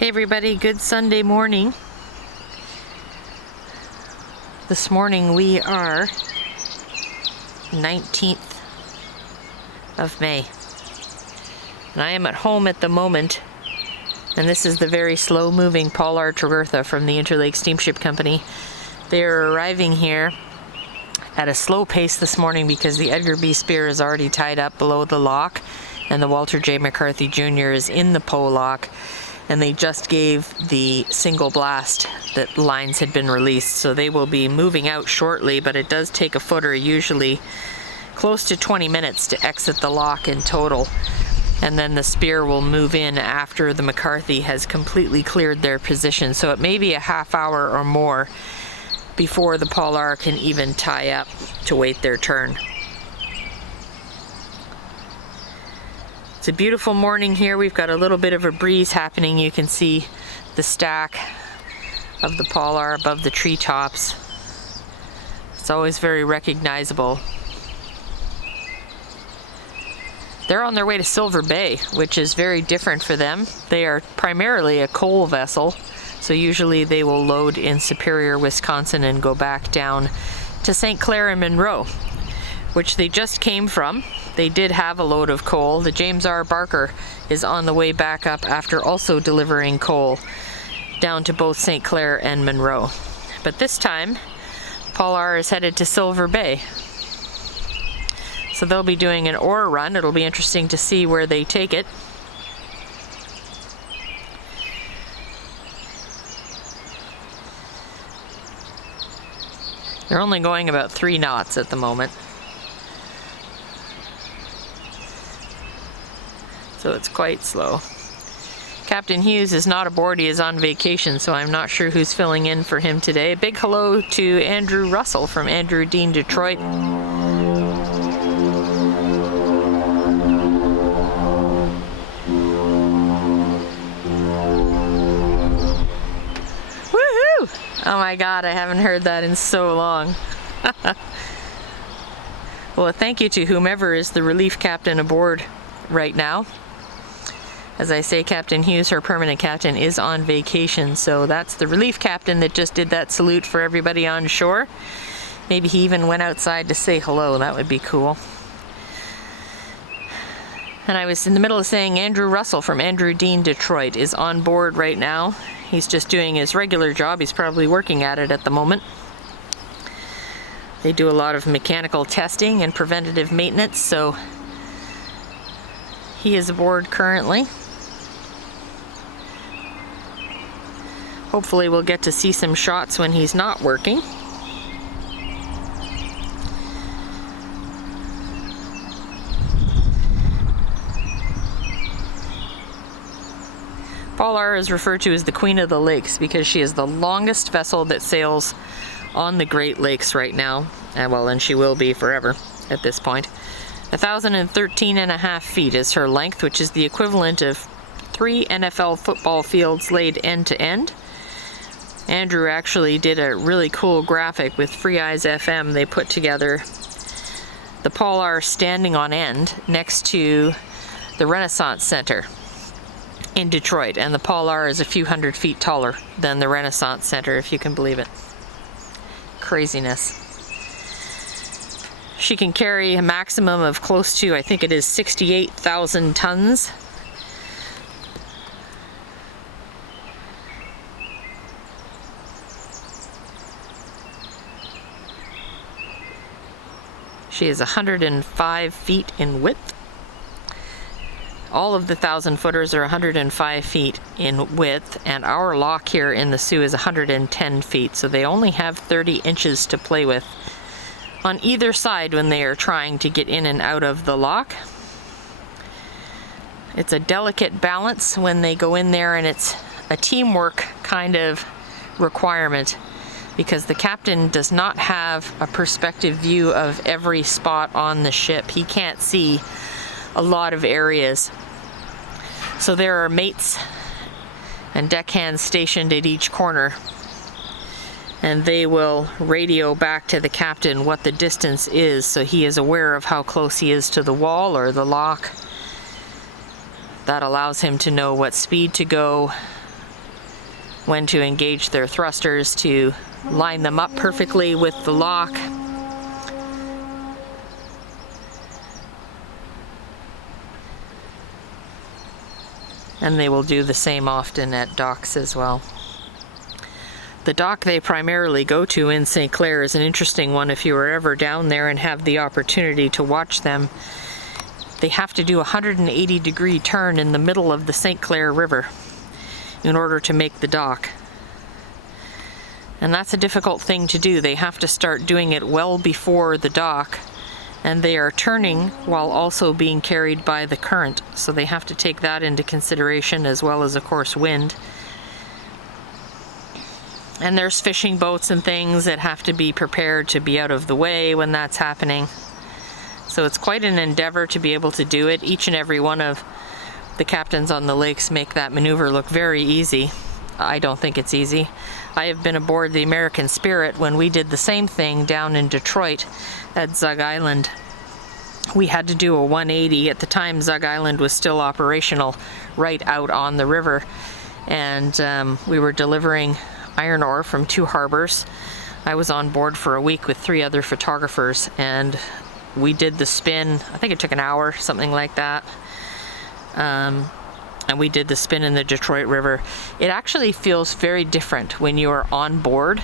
Hey everybody, good Sunday morning. This morning we are 19th of May. And I am at home at the moment, and this is the very slow moving Paul R Tregurtha from the Interlake Steamship Company. They're arriving here at a slow pace this morning because the Edgar B. Spear is already tied up below the lock and the Walter J. McCarthy Jr. is in the Poe lock. And they just gave the single blast that lines had been released. So they will be moving out shortly, but it does take a footer, usually close to 20 minutes to exit the lock in total. And then the Spear will move in after the McCarthy has completely cleared their position. So it may be a half hour or more before the Paul R can even tie up to wait their turn. It's a beautiful morning here. We've got a little bit of a breeze happening. You can see the stack of the Paul R above the treetops. It's always very recognizable. They're on their way to Silver Bay, which is very different for them. They are primarily a coal vessel, so usually they will load in Superior, Wisconsin and go back down to St. Clair and Monroe, which they just came from. They did have a load of coal. The James R. Barker is on the way back up after also delivering coal down to both St. Clair and Monroe. But this time, Paul R is headed to Silver Bay. So they'll be doing an ore run. It'll be interesting to see where they take it. They're only going about 3 knots at the moment. So it's quite slow. Captain Hughes is not aboard, he is on vacation, so I'm not sure who's filling in for him today. A big hello to Andrew Russell from Andrew Dean, Detroit. Woohoo! Oh my God, I haven't heard that in so long. Well, thank you to whomever is the relief captain aboard right now. As I say, Captain Hughes, her permanent captain, is on vacation, so that's the relief captain that just did that salute for everybody on shore. Maybe he even went outside to say hello. That would be cool. And I was in the middle of saying Andrew Russell from Andrew Dean, Detroit is on board right now. He's just doing his regular job. He's probably working at it at the moment. They do a lot of mechanical testing and preventative maintenance, so he is aboard currently. Hopefully we'll get to see some shots when he's not working. Paul R is referred to as the Queen of the Lakes because she is the longest vessel that sails on the Great Lakes right now. And she will be forever at this point. 1,013.5 feet is her length, which is the equivalent of 3 NFL football fields laid end to end. Andrew actually did a really cool graphic with Free Eyes FM. They put together the Paul R standing on end next to the Renaissance Center in Detroit, and the Paul R is a few hundred feet taller than the Renaissance Center, if you can believe it. Craziness. She can carry a maximum of close to, I think it is 68,000 tons. She is 105 feet in width. All of the 1,000-footers are 105 feet in width, and our lock here in the Soo is 110 feet, so they only have 30 inches to play with on either side when they are trying to get in and out of the lock. It's a delicate balance when they go in there, and it's a teamwork kind of requirement because the captain does not have a perspective view of every spot on the ship. He can't see a lot of areas. So there are mates and deckhands stationed at each corner, and they will radio back to the captain what the distance is, so he is aware of how close he is to the wall or the lock. That allows him to know what speed to go, when to engage their thrusters to line them up perfectly with the lock. And they will do the same often at docks as well. The dock they primarily go to in St. Clair is an interesting one if you were ever down there and have the opportunity to watch them. They have to do a 180-degree turn in the middle of the St. Clair River in order to make the dock. And that's a difficult thing to do. They have to start doing it well before the dock, and they are turning while also being carried by the current. So they have to take that into consideration, as well as, of course, wind. And there's fishing boats and things that have to be prepared to be out of the way when that's happening. So it's quite an endeavor to be able to do it. Each and every one of the captains on the lakes make that maneuver look very easy. I don't think it's easy. I have been aboard the American Spirit when we did the same thing down in Detroit at Zug Island. We had to do a 180. At the time, Zug Island was still operational right out on the river. And we were delivering iron ore from 2 harbors. I was on board for a week with 3 other photographers, and we did the spin. I think it took an hour, something like that. And we did the spin in the Detroit River. It actually feels very different when you are on board,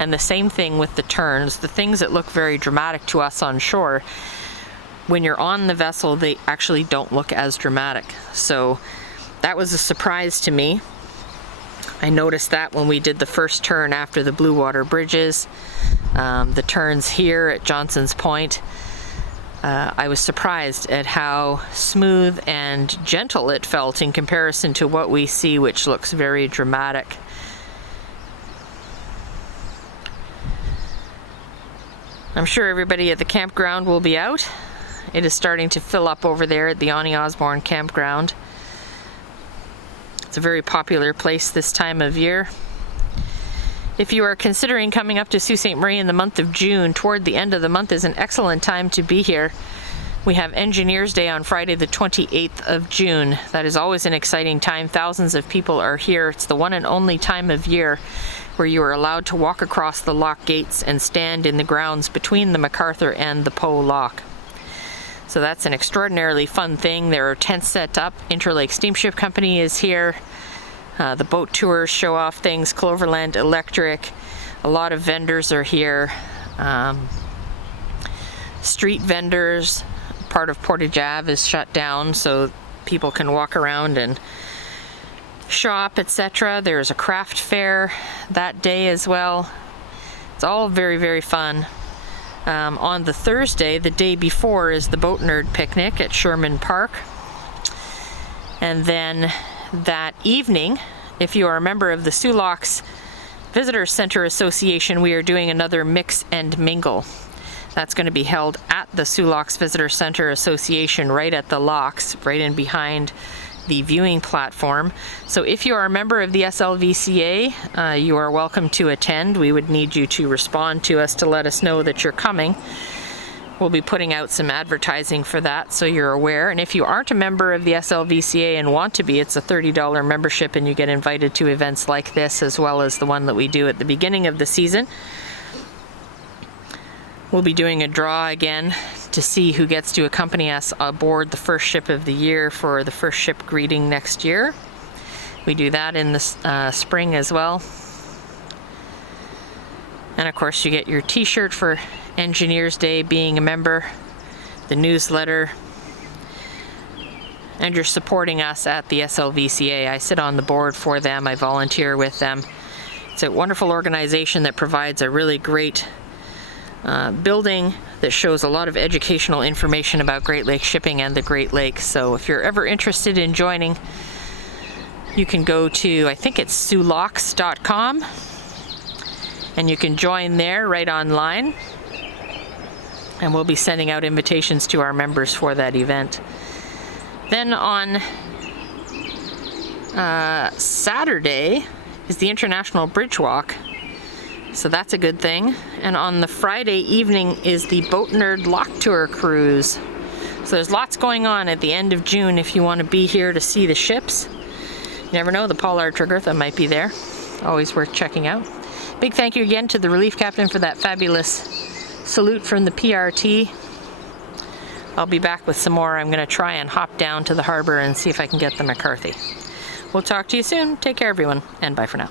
and the same thing with the turns. The things that look very dramatic to us on shore, when you're on the vessel, they actually don't look as dramatic. So that was a surprise to me. I noticed that when we did the first turn after the Blue Water Bridges, the turns here at Johnson's Point. I was surprised at how smooth and gentle it felt in comparison to what we see, which looks very dramatic. I'm sure everybody at the campground will be out. It is starting to fill up over there at the Ani Osborne campground. It's a very popular place this time of year. If you are considering coming up to Sault Ste. Marie in the month of June, toward the end of the month is an excellent time to be here. We have Engineers Day on Friday the 28th of June. That is always an exciting time. Thousands of people are here. It's the one and only time of year where you are allowed to walk across the lock gates and stand in the grounds between the MacArthur and the Poe Lock. So that's an extraordinarily fun thing. There are tents set up. Interlake Steamship Company is here. The boat tours show off things. Cloverland Electric. A lot of vendors are here. Street vendors. Part of Portage Ave is shut down, so people can walk around and shop, etc. There's a craft fair that day as well. It's all very, very fun. On the Thursday, the day before, is the Boat Nerd Picnic at Sherman Park. And then that evening, if you are a member of the Soo Locks Visitor Center Association, we are doing another Mix and Mingle. That's going to be held at the Soo Locks Visitor Center Association, right at the locks, right in behind the viewing platform. So if you are a member of the SLVCA, you are welcome to attend. We would need you to respond to us to let us know that you're coming. We'll be putting out some advertising for that, so you're aware. And if you aren't a member of the SLVCA and want to be, it's a $30 membership, and you get invited to events like this, as well as the one that we do at the beginning of the season. We'll be doing a draw again to see who gets to accompany us aboard the first ship of the year for the first ship greeting next year. We do that in the spring as well. And of course, you get your t-shirt for Engineers Day, being a member, the newsletter, and you're supporting us at the SLVCA. I sit on the board for them. I volunteer with them. It's a wonderful organization that provides a really great building that shows a lot of educational information about Great Lakes shipping and the Great Lakes. So if you're ever interested in joining, you can go to, I think it's soolocks.com, and you can join there right online. And we'll be sending out invitations to our members for that event. Then on Saturday is the International Bridge Walk. So that's a good thing. And on the Friday evening is the Boat Nerd Lock Tour Cruise. So there's lots going on at the end of June if you want to be here to see the ships. You never know, the Paul R Tregurtha might be there. Always worth checking out. Big thank you again to the relief captain for that fabulous salute from the PRT. I'll be back with some more. I'm going to try and hop down to the harbor and see if I can get the McCarthy. We'll talk to you soon. Take care, everyone, and bye for now.